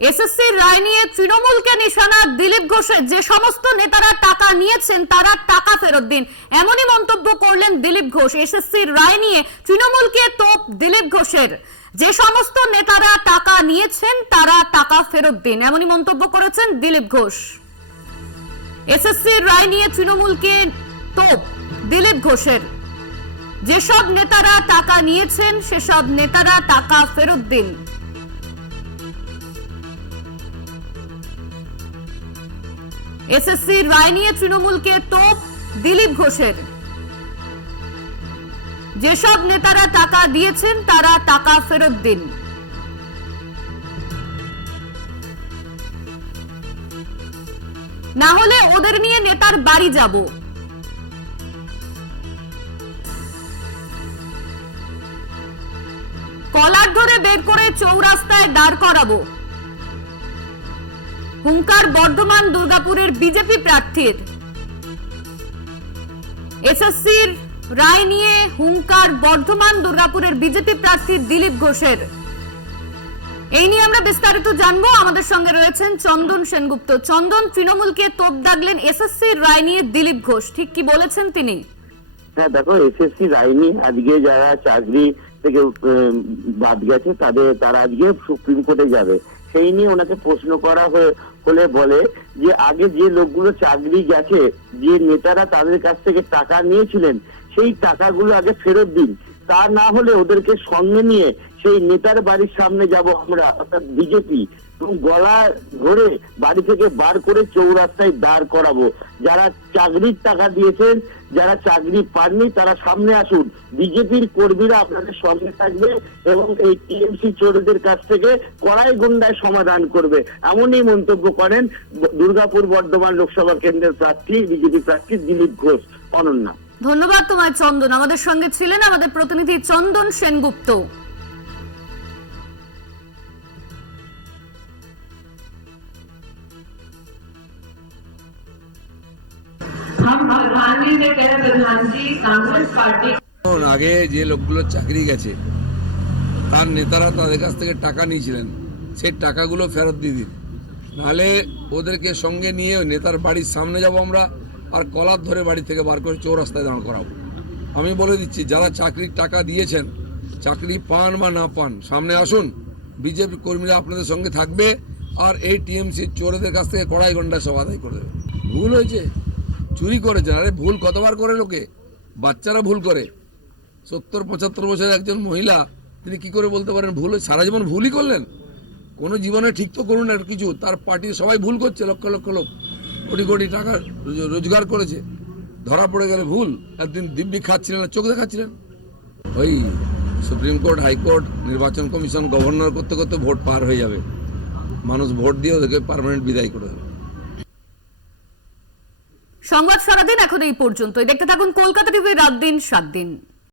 SSC রায় নিয়ে তৃণমূলকে নিশানা দিলীপ ঘোষের। যে সমস্ত নেতারা টাকা নিয়েছেন তারা টাকা ফেরত দিন, এমনই মন্তব্য করলেন দিলীপ ঘোষ। এসএসসি রায় নিয়ে তৃণমূলকে তোপ দিলীপ ঘোষের। যে সমস্ত নেতারা টাকা নিয়েছেন তারা টাকা ফেরত দিন, এমনই মন্তব্য করেছেন দিলীপ ঘোষ। এসএসসি রায় নিয়ে তৃণমূলকে তোপ দিলীপ ঘোষের। যেসব নেতারা টাকা নিয়েছেন সেসব নেতারা টাকা ফেরত দিন। এসএসসি রায় নিয়ে তৃণমূলকে তোপ দিলীপ ঘোষের। যেসব নেতারা টাকা দিয়েছেন তারা টাকা ফেরত দিন। না হলে ওদের নিয়ে নেতার বাড়ি যাব। কলার ধরে বের করে চৌরাস্তায় দাঁড় করাবো, হুঙ্কার বর্ধমান দুর্গাপুরের বিজেপি প্রার্থীর। এসএসসির রায় নিয়ে হুঙ্কার বর্ধমান দুর্গাপুরের বিজেপি প্রার্থী দিলীপ ঘোষের। এই নিয়ে আমরা বিস্তারিত জানবো। আমাদের সঙ্গে রয়েছেন চন্দন সেনগুপ্ত। চন্দন, তৃণমূলকে তোপ দাগলেন এসএসসির রায় নিয়ে দিলীপ ঘোষ, ঠিক কি বলেছেন তিনি? হ্যাঁ দেখো, এসএসসি রায় নিয়ে আজকে যারা চাকরি থেকে বাদ গেছে তারা আজকে সুপ্রিম কোর্টে যাবে। সেই নিয়ে ওনাকে প্রশ্ন করা হলে বলে যে আগে যে লোকগুলো চাকরি গেছে, যে নেতারা তাদের কাছ থেকে টাকা নিয়েছিলেন, সেই টাকাগুলো আগে ফেরত দিন। তা না হলে ওদেরকে সঙ্গে নিয়ে সেই নেতার বাড়ির সামনে যাব আমরা, অর্থাৎ বিজেপি, এবং গলা ধরে বাড়ি থেকে বার করে চৌরাস্তায় দাঁড় করাবো। যারা চাকরির টাকা দিয়েছেন, যারা চাকরি পাননি, তারা সামনে আসুন। বিজেপির কর্মীরা আপনাদের সঙ্গে থাকবে এবং এই টিএমসি চোরদের কাছ থেকে কড়াই গুন্ডায় সমাধান করবে, এমনই মন্তব্য করেন দুর্গাপুর বর্ধমান লোকসভা কেন্দ্রের প্রার্থী, বিজেপি প্রার্থী দিলীপ ঘোষ। অনন্যা, ধন্যবাদ তোমায় চন্দন। আমাদের সঙ্গে ছিলেন আমাদের প্রতিনিধি চন্দন সেনগুপ্ত। আগে যে লোকগুলো চাকরি গেছে তার নেতারা তাদের কাছ থেকে টাকা নিয়েছিলেন, সেই টাকাগুলো ফেরত দিয়ে দিন। নাহলে ওদেরকে সঙ্গে নিয়ে নেতার বাড়ির সামনে যাব আমরা, আর কলার ধরে বাড়ি থেকে বার করে চৌরাস্তায় দাঁড় করাবো। আমি বলে দিচ্ছি, যারা চাকরির টাকা দিয়েছেন, চাকরি পান বা না পান, সামনে আসুন। বিজেপি কর্মীরা আপনাদের সঙ্গে থাকবে, আর এই টিএমসির চোরদের কাছ থেকে কড়াই গন্ডায় সব আদায় করে দেবে। ভুল হয়েছে, চুরি করেছেন। আরে ভুল কতবার করে লোকে, বাচ্চারা ভুল করে। 70-75 বছরের একজন মহিলা, তিনি কি করে বলতে পারেন ভুল? সারা জীবন ভুলই করলেন। কোনো জীবনে ঠিক তো করুন একটা কিছু। তার পার্টির সবাই ভুল করছে, লক্ষ লক্ষ লোক কোটি কোটি টাকা রোজগার করেছে, ধরা পড়ে গেলে ভুল। একদিন দিব্যি খাচ্ছিলেন, চোখ দেখাচ্ছিলেন। ওই সুপ্রিম কোর্ট, হাইকোর্ট, নির্বাচন কমিশন, গভর্নর করতে করতে ভোট পার হয়ে যাবে। মানুষ ভোট দিয়ে ওদেরকে পার্মানেন্ট বিদায় করে দেবে। সংবাদ সারাদিন এখন এই পর্যন্তই। দেখতে থাকুন কলকাতা টিভি, রাত দিন 7 দিন।